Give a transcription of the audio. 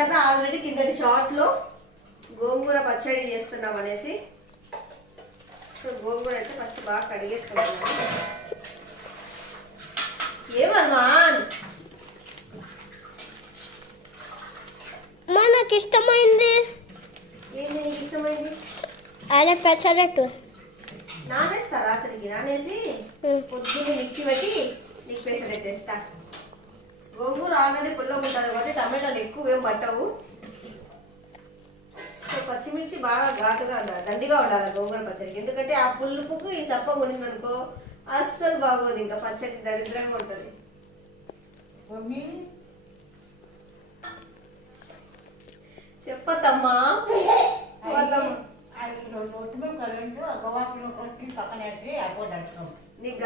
కదా ఆల్రెడీ కిందటి షార్ట్లో గోంగూర పచ్చడి చేస్తున్నాం అనేసి. సో గోంగూర అయితే ఫస్ట్ బాగా కడిగేసుకుంటున్నాను. ఏమన్నా నాకు ఇష్టమైంది. ఏంది నీకు ఇష్టమైంది? అదే పెసరట్టు నానేస్తా, రాత్రికి నానేసి పొద్దున్నే మిక్సీ పెట్టి నీకు పెసరెట్టేస్తా. గోంగూర ఆల్రెడీ పుల్లగా ఉంటుంది కాబట్టి టమాటాలు ఎక్కువ ఏం పట్టవు. సో పచ్చిమిర్చి బాగా ఘాటుగా ఉండాలి, దండిగా ఉండాలి గోంగూర పచ్చడికి. ఎందుకంటే ఆ పులుపుకు ఈ సప్ప ఉండిందనుకో అస్సలు బాగోదు, ఇంకా పచ్చడి దరిద్రంగా ఉంటుంది. చెప్పద్దమ్మా నీకు